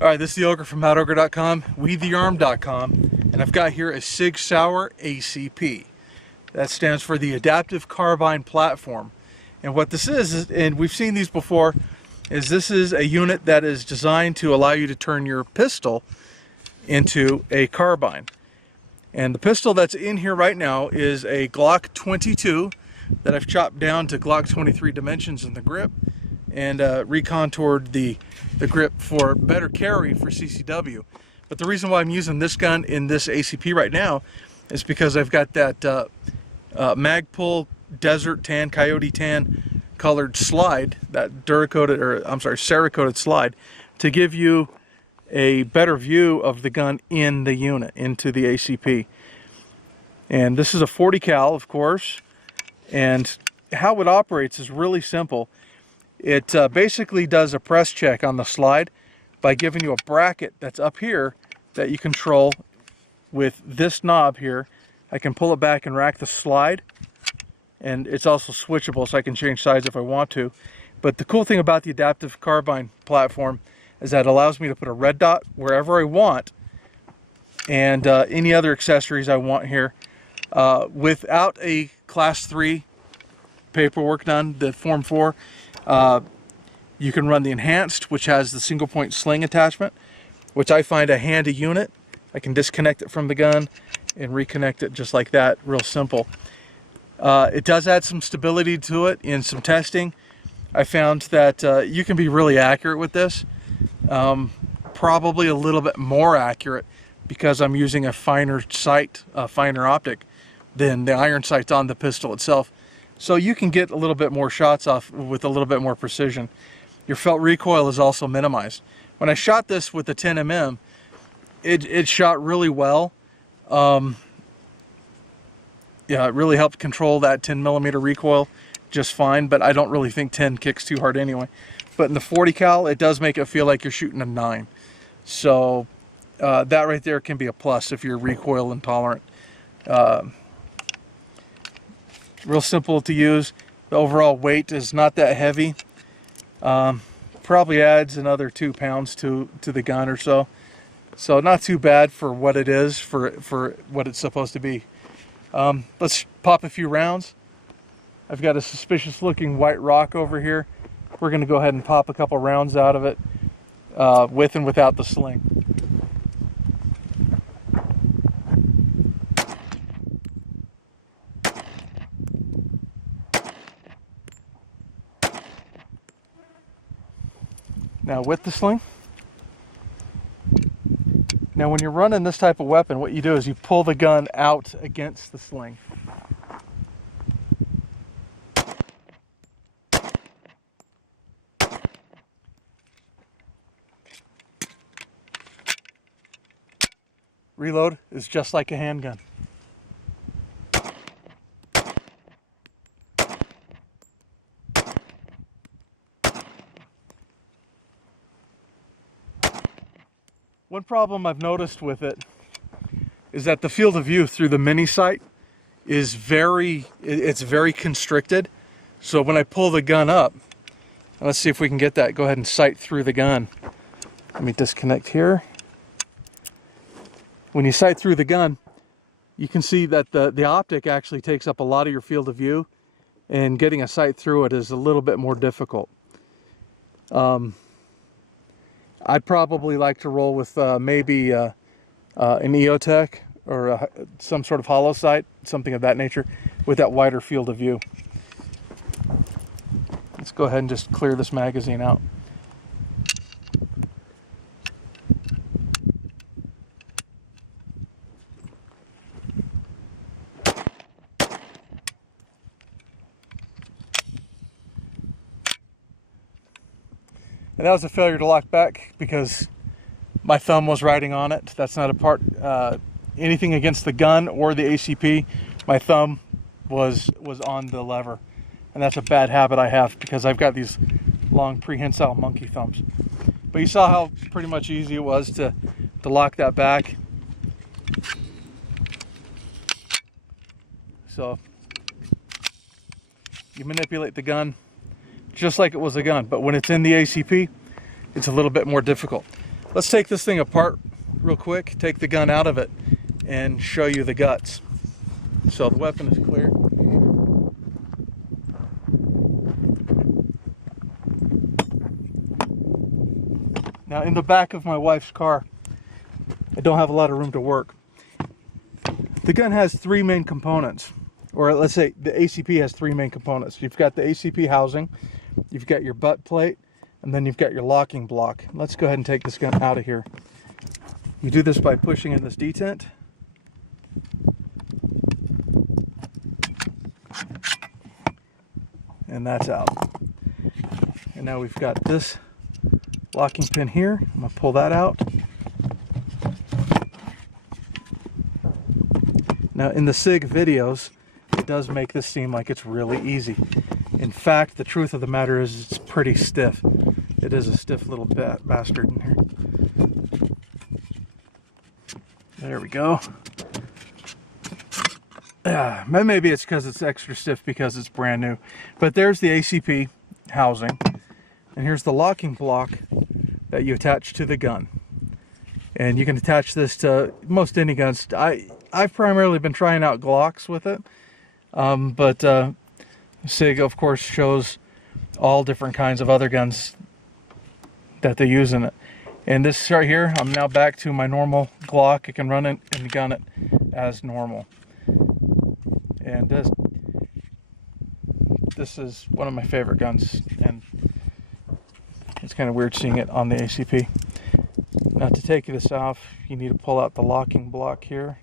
Alright, this is the Ogre from MattOgre.com, WeTheArm.com, and I've got here a SIG ACP. That stands for the Adaptive Carbine Platform. And what this is, and we've seen these before, is this is a unit that is designed to allow you to turn your pistol into a carbine. And the pistol that's in here right now is a Glock 22 that I've chopped down to Glock 23 dimensions in the grip and recontoured the grip for better carry for CCW. But the reason why I'm using this gun in this ACP right now is because I've got that Magpul Desert Tan, Coyote Tan colored slide, that Duracoated, or I'm sorry, Cerakoted slide, to give you a better view of the gun in the unit, into the ACP. And this is a 40 cal, of course, and how it operates is really simple. It basically does a press check on the slide by giving you a bracket that's up here that you control with this knob here. I can pull it back and rack the slide, and it's also switchable, so I can change sides if I want to. But the cool thing about the Adaptive Carbine Platform is that it allows me to put a red dot wherever I want, and any other accessories I want here without a Class 3 paperwork done, the Form 4. You can run the Enhanced, which has the single point sling attachment, which I find a handy unit. I can disconnect it from the gun and reconnect it just like that, real simple. It does add some stability to it in some testing. I found that you can be really accurate with this, probably a little bit more accurate because I'm using a finer sight, a finer optic than the iron sights on the pistol itself. So you can get a little bit more shots off with a little bit more precision. Your felt recoil is also minimized. When I shot this with the 10mm, it shot really well. Yeah, it really helped control that 10mm recoil just fine, but I don't really think 10 kicks too hard anyway. But in the 40 cal, it does make it feel like you're shooting a 9. So that right there can be a plus if you're recoil intolerant. Real simple to use. The overall weight is not that heavy. Probably adds another 2 pounds to the gun or so. So not too bad for what it is, for what it's supposed to be. Let's pop a few rounds. I've got a suspicious looking white rock over here. We're going to go ahead and pop a couple rounds out of it with and without the sling. Now with the sling. Now when you're running this type of weapon, what you do is you pull the gun out against the sling. Reload is just like a handgun. One problem I've noticed with it is that the field of view through the mini sight is very constricted. So when I pull the gun up, let's see if we can get that, go ahead and sight through the gun. Let me disconnect here. When you sight through the gun, you can see that the optic actually takes up a lot of your field of view, and getting a sight through it is a little bit more difficult. I'd probably like to roll with maybe an EOTech or some sort of hollow sight, something of that nature, with that wider field of view. Let's go ahead and just clear this magazine out. And that was a failure to lock back because my thumb was riding on it. That's not a part, anything against the gun or the ACP. My thumb was on the lever. And that's a bad habit I have because I've got these long prehensile monkey thumbs. But you saw how pretty much easy it was to lock that back. So you manipulate the gun just like it was a gun, but when it's in the ACP, it's a little bit more difficult. let's take this thing apart real quick, take the gun out of it, and show you the guts. So the weapon is clear. Now in the back of my wife's car, I don't have a lot of room to work. The gun has three main components, or let's say the ACP has three main components. You've got the ACP housing, you've got your butt plate, and then you've got your locking block. Let's go ahead and take this gun out of here. You do this by pushing in this detent. And that's out. And now we've got this locking pin here. I'm gonna pull that out. Now in the SIG videos, it does make this seem like it's really easy. In fact, the truth of the matter is it's pretty stiff. It is a stiff little bastard in here. There we go. Maybe it's because it's extra stiff because it's brand new. But there's the ACP housing. And here's the locking block that you attach to the gun. And you can attach this to most any guns. I've primarily been trying out Glocks with it. But SIG, of course, shows all different kinds of other guns that they use in it. And this right here, I'm now back to my normal Glock. I can run it and gun it as normal. And this is one of my favorite guns, and it's kind of weird seeing it on the ACP. Now to take this off, you need to pull out the locking block here.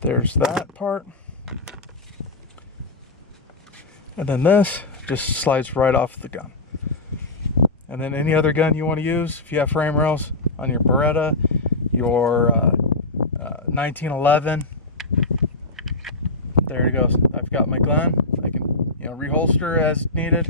There's that part. And then this just slides right off the gun. And then any other gun you want to use, if you have frame rails on your Beretta, your 1911, there it goes. I've got my gun. I can, reholster as needed,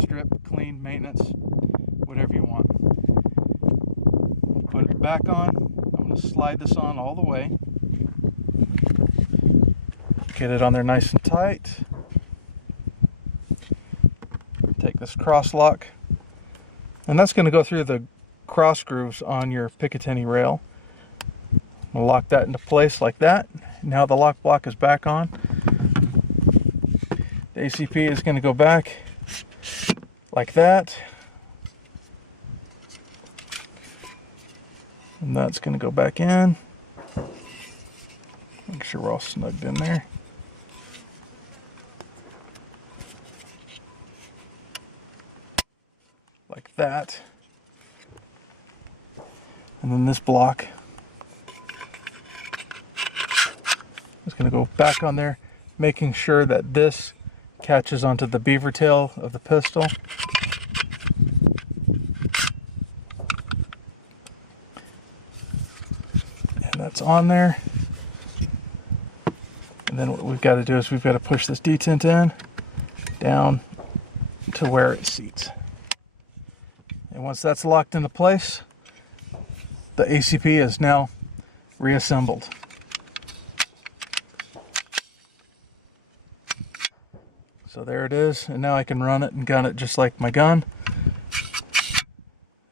strip, clean, maintenance, whatever you want. Put it back on. I'm going to slide this on all the way. Get it on there nice and tight. Take this cross lock, and that's going to go through the cross grooves on your Picatinny rail. We'll lock that into place like that. Now the lock block is back on. The ACP is going to go back like that. And that's going to go back in. Make sure we're all snugged in there. Like that. And then this block is going to go back on there, making sure that this catches onto the beaver tail of the pistol. And that's on there. And then what we've got to do is we've got to push this detent in down to where it seats. And once that's locked into place, the ACP is now reassembled. So there it is, and now I can run it and gun it just like my gun.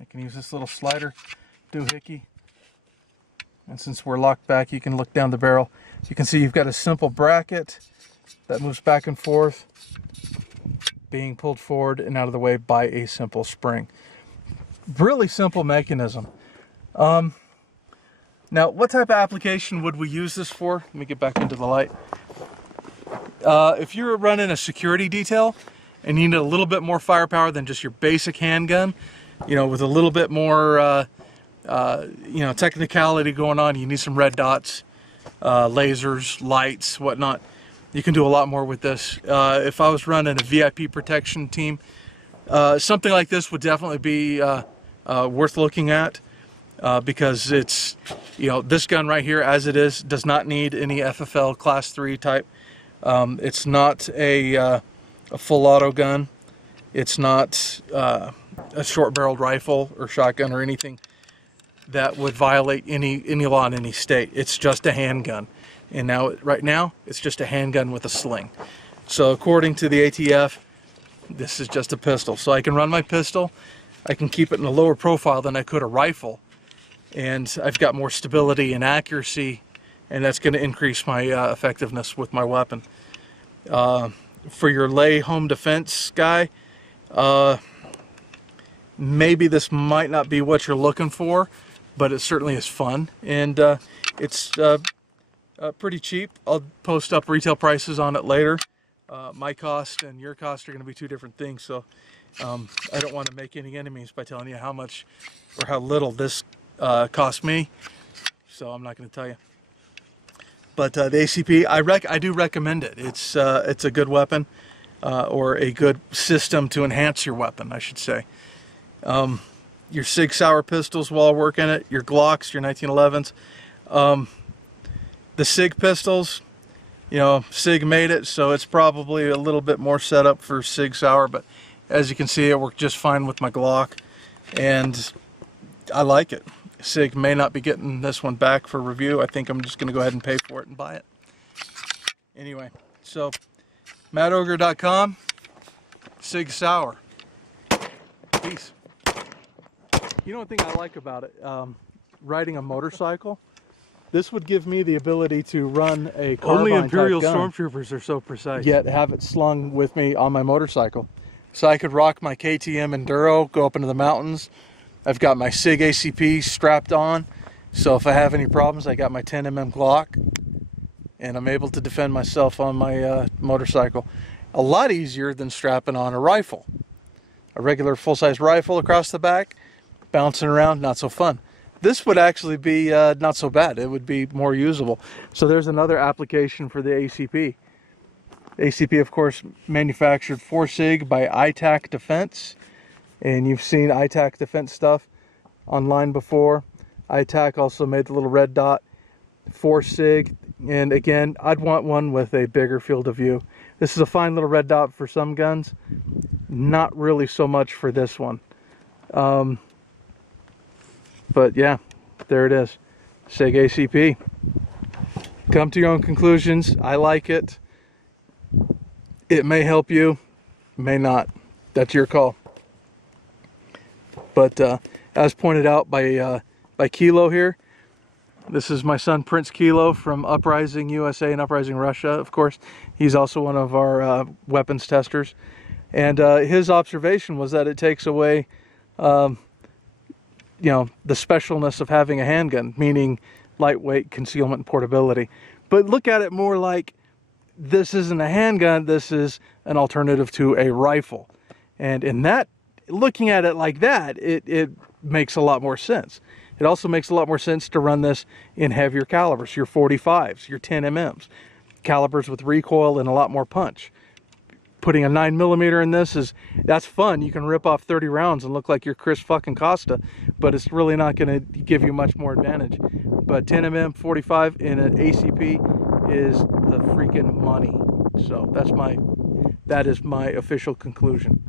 I can use this little slider, doohickey. And since we're locked back, you can look down the barrel. So you can see you've got a simple bracket that moves back and forth, being pulled forward and out of the way by a simple spring. Really simple mechanism. Now, what type of application would we use this for? Let me get back into the light. If you're running a security detail and you need a little bit more firepower than just your basic handgun, with a little bit more, technicality going on, you need some red dots, lasers, lights, whatnot. You can do a lot more with this. If I was running a VIP protection team, something like this would definitely be worth looking at, because it's, this gun right here as it is does not need any FFL class 3 type. It's not a full auto gun. It's not a short-barreled rifle or shotgun or anything that would violate any law in any state. It's just a handgun. And now, right now, it's just a handgun with a sling. So according to the ATF, this is just a pistol. So I can run my pistol, I can keep it in a lower profile than I could a rifle, and I've got more stability and accuracy, and that's going to increase my effectiveness with my weapon. For your lay home defense guy, maybe this might not be what you're looking for, but it certainly is fun, and it's pretty cheap. I'll post up retail prices on it later. My cost and your cost are going to be two different things, so I don't want to make any enemies by telling you how much or how little this cost me, so I'm not going to tell you. But the ACP, I do recommend it. It's a good weapon, or a good system to enhance your weapon, I should say. Your SIG Sauer pistols while working it, your Glocks, your 1911s. The SIG pistols, you know, SIG made it, so it's probably a little bit more set up for SIG Sauer, but as you can see, it worked just fine with my Glock, and I like it. SIG may not be getting this one back for review. I think I'm just going to go ahead and pay for it and buy it. Anyway, so matogre.com, SIG Sauer. Peace. You know one thing I like about it, riding a motorcycle, this would give me the ability to run a carbine Only Imperial type gun, Stormtroopers are so precise. yet have it slung with me on my motorcycle. So I could rock my KTM Enduro, go up into the mountains. I've got my SIG ACP strapped on, so if I have any problems, I got my 10mm Glock, and I'm able to defend myself on my motorcycle. A lot easier than strapping on a rifle. A regular full-size rifle across the back, bouncing around, not so fun. This would actually be not so bad. It would be more usable. So there's another application for the ACP. ACP, of course, manufactured for SIG by ITAC Defense. And you've seen ITAC Defense stuff online before. ITAC also made the little red dot for SIG. And again, I'd want one with a bigger field of view. This is a fine little red dot for some guns. Not really so much for this one. But yeah, there it is. SIG ACP. Come to your own conclusions. I like it. It may help you, may not. That's your call. But as pointed out by Kilo here, this is my son Prince Kilo from Uprising USA and Uprising Russia, of course. He's also one of our weapons testers. And his observation was that it takes away you know, the specialness of having a handgun, meaning lightweight, concealment, and portability. But look at it more like this isn't a handgun, this is an alternative to a rifle. And in that, looking at it like that, it makes a lot more sense. It also makes a lot more sense to run this in heavier calibers, your 45s, your 10mm, calibers with recoil and a lot more punch. Putting a 9mm in this that's fun. You can rip off 30 rounds and look like you're Chris fucking Costa, but it's really not going to give you much more advantage. But 10mm 45 in an ACP is the freaking money. So that is my official conclusion.